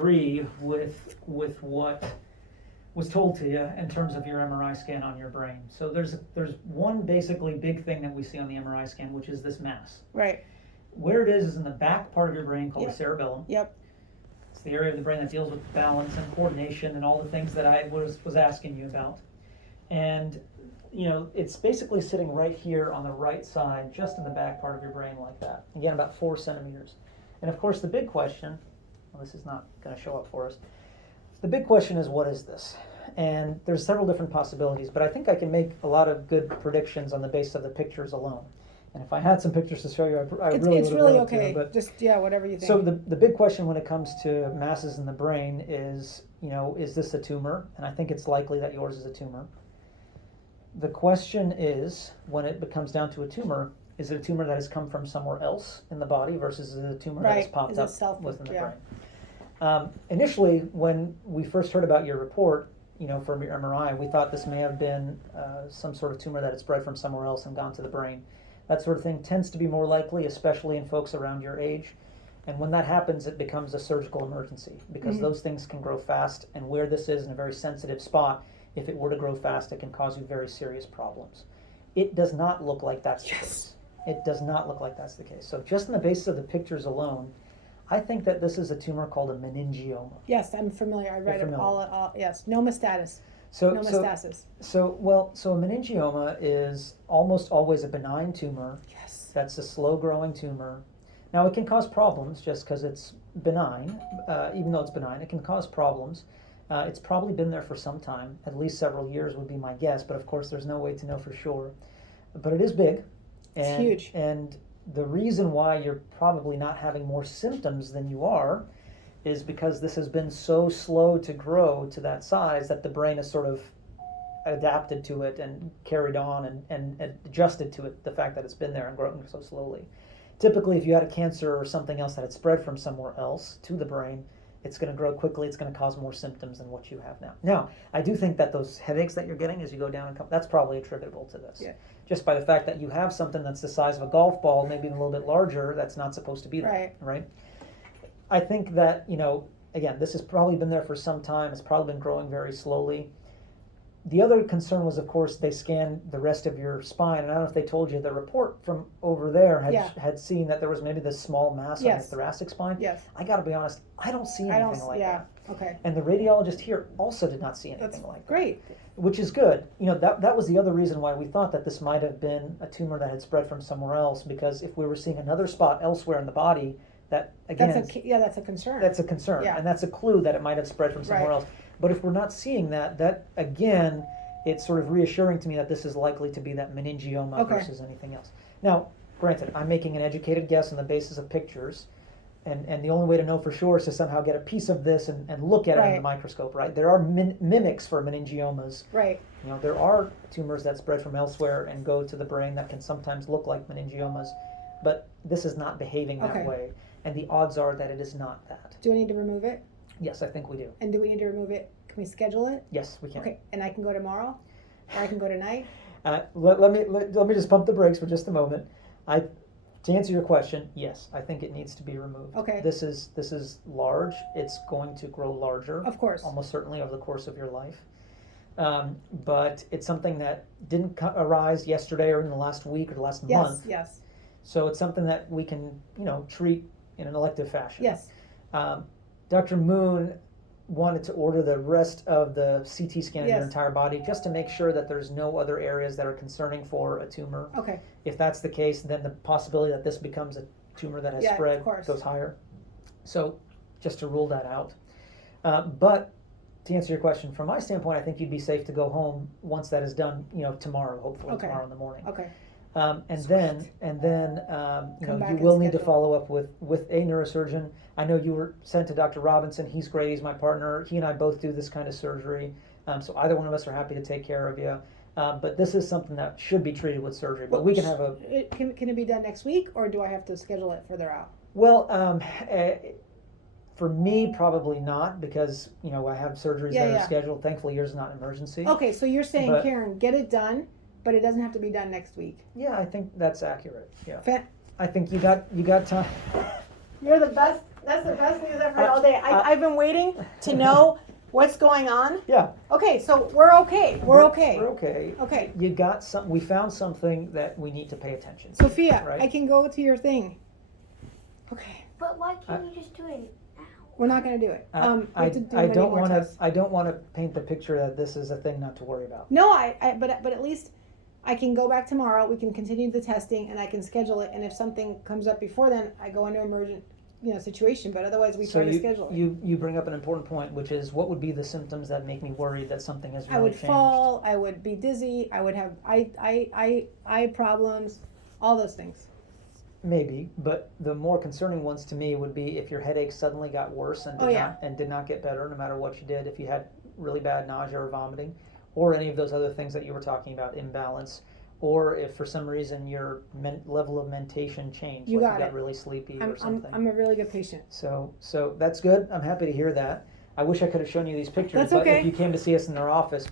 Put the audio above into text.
agree with what was told to you in terms of your MRI scan on your brain. So there's one basically big thing that we see on the MRI scan, which is this mass. Right. Where it is in the back part of your brain called Yep. the cerebellum. Yep. It's the area of the brain that deals with balance and coordination and all the things that I was asking you about. And it's basically sitting right here on the right side, just in the back part of your brain like that. Again, about 4 centimeters. And of course, the big question, well, this is not going to show up for us. The big question is, what is this? And there's several different possibilities, but I think I can make a lot of good predictions on the basis of the pictures alone. And if I had some pictures to show you, I really It's would really have okay. but Just whatever you think. so the big question when it comes to masses in the brain is, is this a tumor? And I think it's likely that yours is a tumor. The question is, when it comes down to a tumor, is it a tumor that has come from somewhere else in the body versus is it a tumor that has popped Is it up within the yeah. brain? Initially, when we first heard about your report, from your MRI, we thought this may have been some sort of tumor that had spread from somewhere else and gone to the brain. That sort of thing tends to be more likely, especially in folks around your age. And when that happens, it becomes a surgical emergency because those things can grow fast. And where this is in a very sensitive spot, if it were to grow fast, it can cause you very serious problems. It does not look like that's the case. It does not look like that's the case. So just on the basis of the pictures alone, I think that this is a tumor called a meningioma. Yes, I'm familiar. I read it all. Yes, no metastasis. So no metastasis. So a meningioma is almost always a benign tumor. Yes. That's a slow-growing tumor. Now, it can cause problems just because it's benign. Even though it's benign, it can cause problems. It's probably been there for some time, at least several years would be my guess, but of course there's no way to know for sure. But it is big. It's huge. And the reason why you're probably not having more symptoms than you are is because this has been so slow to grow to that size that the brain has sort of adapted to it and carried on and adjusted to it, the fact that it's been there and grown so slowly. Typically, if you had a cancer or something else that had spread from somewhere else to the brain, it's going to grow quickly, it's going to cause more symptoms than what you have now. Now, I do think that those headaches that you're getting as you go down and come, that's probably attributable to this. Yeah. Just by the fact that you have something that's the size of a golf ball, maybe a little bit larger, that's not supposed to be there, right? I think that, again, this has probably been there for some time. It's probably been growing very slowly. The other concern was, of course, they scanned the rest of your spine, and I don't know if they told you, the report from over there had seen that there was maybe this small mass on your thoracic spine. Yes. I got to be honest, I don't see anything like that. Okay. And the radiologist here also did not see anything like that. Great. Which is good. That was the other reason why we thought that this might have been a tumor that had spread from somewhere else, because if we were seeing another spot elsewhere in the body, that again, that's a concern. That's a concern, and that's a clue that it might have spread from somewhere else. But if we're not seeing that again, it's sort of reassuring to me that this is likely to be that meningioma versus anything else. Now, granted, I'm making an educated guess on the basis of pictures, and the only way to know for sure is to somehow get a piece of this and look at it in the microscope, right? There are mimics for meningiomas. Right. There are tumors that spread from elsewhere and go to the brain that can sometimes look like meningiomas, but this is not behaving that way. And the odds are that it is not that. Do I need to remove it? Yes, I think we do. And do we need to remove it? Can we schedule it? Yes, we can. Okay, and I can go tomorrow, or I can go tonight. Let me just pump the brakes for just a moment. To answer your question, yes, I think it needs to be removed. Okay. This is large. It's going to grow larger. Of course. Almost certainly over the course of your life. But it's something that didn't arise yesterday or in the last week or the last month. Yes. So it's something that we can, treat in an elective fashion. Yes. Dr. Moon wanted to order the rest of the CT scan of your Yes. entire body just to make sure that there's no other areas that are concerning for a tumor. Okay. If that's the case, then the possibility that this becomes a tumor that has spread goes higher. So just to rule that out. But to answer your question, from my standpoint, I think you'd be safe to go home once that is done, tomorrow, hopefully tomorrow in the morning. Okay. And then you will need to follow up with a neurosurgeon. I know you were sent to Dr. Robinson. He's great. He's my partner. He and I both do this kind of surgery. So either one of us are happy to take care of you. But this is something that should be treated with surgery. But we can have Can it be done next week, or do I have to schedule it further out? Well, for me, probably not, because I have surgeries that are scheduled. Thankfully, yours is not an emergency. Okay, so you're saying, Karen, get it done, but it doesn't have to be done next week. Yeah, I think that's accurate. Yeah. I think you got time. You're the best That's the best news I've heard all day. I've been waiting to know what's going on. Yeah. Okay, so we're okay. We're okay. We're okay. Okay. You got some. We found something that we need to pay attention to. Sophia, Right. I can go to your thing. Okay. But why can't you just do it now? We're not going to do it. We I have to do I many don't more want to. tests. I don't want to paint the picture that this is a thing not to worry about. No, but at least I can go back tomorrow. We can continue the testing, and I can schedule it. And if something comes up before then, I go into emergent, situation. But otherwise, we So try to schedule it. you bring up an important point, which is what would be the symptoms that make me worried that something has really I would changed. fall. I would be dizzy. I would have eye problems. All those things. Maybe, but the more concerning ones to me would be if your headache suddenly got worse and did not get better, no matter what you did. If you had really bad nausea or vomiting, or any of those other things that you were talking about, imbalance, or if for some reason your level of mentation changed, You like got you got it. really sleepy or something. I'm a really good patient. So that's good. I'm happy to hear that. I wish I could have shown you these pictures, That's but okay. if you came to see us in our office,